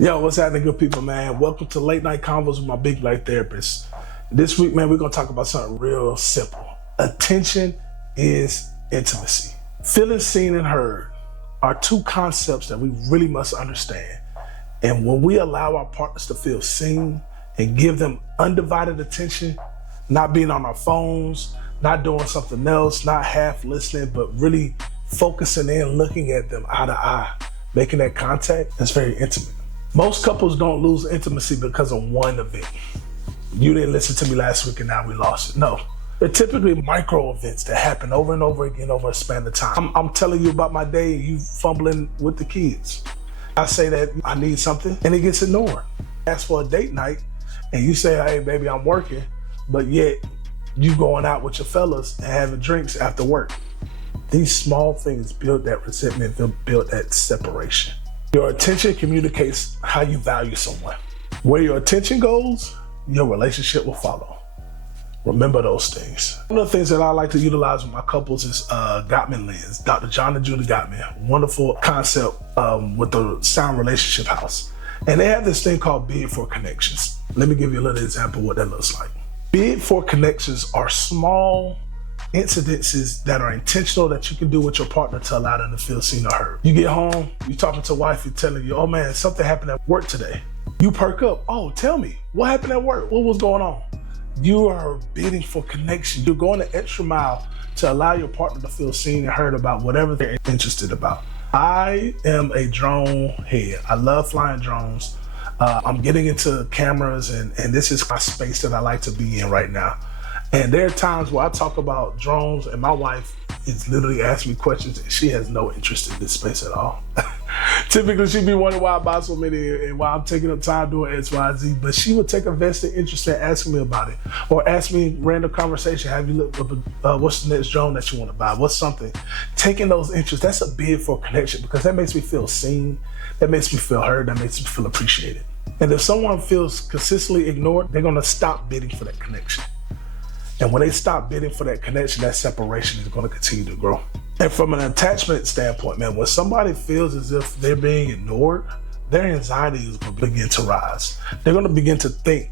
Yo, what's happening, good people, man? Welcome to Late Night Convos with my big black therapist. This week, man, we're gonna talk about something real simple. Attention is intimacy. Feeling seen and heard are two concepts that we really must understand. And when we allow our partners to feel seen and give them undivided attention, not being on our phones, not doing something else, not half listening, but really focusing in, looking at them eye to eye, making that contact, that's very intimate. Most couples don't lose intimacy because of one event. You didn't listen to me last week and now we lost it. No, they're typically micro events that happen over and over again over a span of time. I'm telling you about my day, you fumbling with the kids. I say that I need something and it gets ignored. Ask for a date night and you say, hey baby, I'm working, but yet you going out with your fellas and having drinks after work. These small things build that resentment, build that separation. Your attention communicates how you value someone. Where your attention goes, your relationship will follow. Remember those things. One of the things that I like to utilize with my couples is Gottman lens. Dr. John and Julie Gottman, wonderful concept with the Sound Relationship House. And they have this thing called bid for connections. Let me give you a little example of what that looks like. Bid for connections are small incidences that are intentional that you can do with your partner to allow them to feel seen or heard. You get home, you're talking to wife, you're telling you, oh man, something happened at work today. You perk up, oh, tell me, what happened at work? What was going on? You are bidding for connection. You're going the extra mile to allow your partner to feel seen and heard about whatever they're interested about. I am a drone head. I love flying drones. I'm getting into cameras and this is my space that I like to be in right now. And there are times where I talk about drones and my wife is literally asking me questions and she has no interest in this space at all. Typically she'd be wondering why I buy so many and why I'm taking up time doing X, Y, Z, but she would take a vested interest in asking me about it or ask me random conversation. Have you looked up, what's the next drone that you want to buy? What's something? Taking those interests, that's a bid for connection because that makes me feel seen, that makes me feel heard, that makes me feel appreciated. And if someone feels consistently ignored, they're gonna stop bidding for that connection. And when they stop bidding for that connection, that separation is going to continue to grow. And from an attachment standpoint, man, when somebody feels as if they're being ignored, their anxiety is going to begin to rise. They're going to begin to think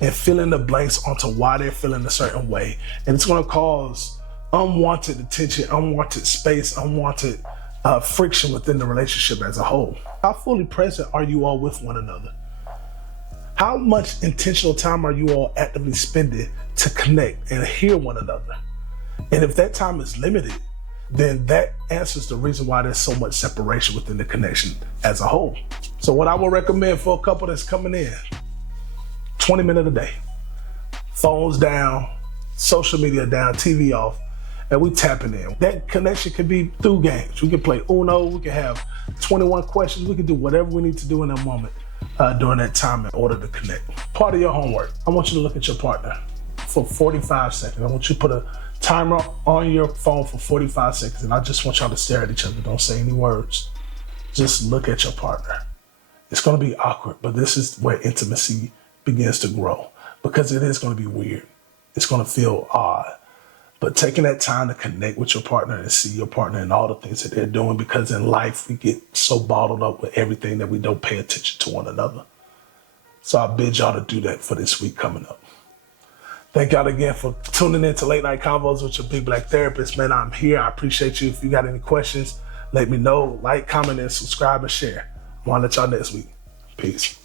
and fill in the blanks onto why they're feeling a certain way. And it's going to cause unwanted attention, unwanted space, unwanted friction within the relationship as a whole. How fully present are you all with one another? How much intentional time are you all actively spending to connect and hear one another? And if that time is limited, then that answers the reason why there's so much separation within the connection as a whole. So what I would recommend for a couple that's coming in, 20 minutes a day, phones down, social media down, TV off, and we tapping in. That connection could be through games. We can play Uno, we can have 21 questions, we can do whatever we need to do in that moment. During that time in order to connect. Part of your homework, I want you to look at your partner for 45 seconds. I want you to put a timer on your phone for 45 seconds and I just want y'all to stare at each other. Don't say any words. Just look at your partner. It's gonna be awkward, but this is where intimacy begins to grow because it is gonna be weird. It's gonna feel odd. But taking that time to connect with your partner and see your partner and all the things that they're doing, because in life we get so bottled up with everything that we don't pay attention to one another. So I bid y'all to do that for this week coming up. Thank y'all again for tuning in to Late Night Convos with your big black therapist. Man, I'm here. I appreciate you. If you got any questions, let me know. Like, comment, and subscribe and share. I'm gonna let y'all next week. Peace.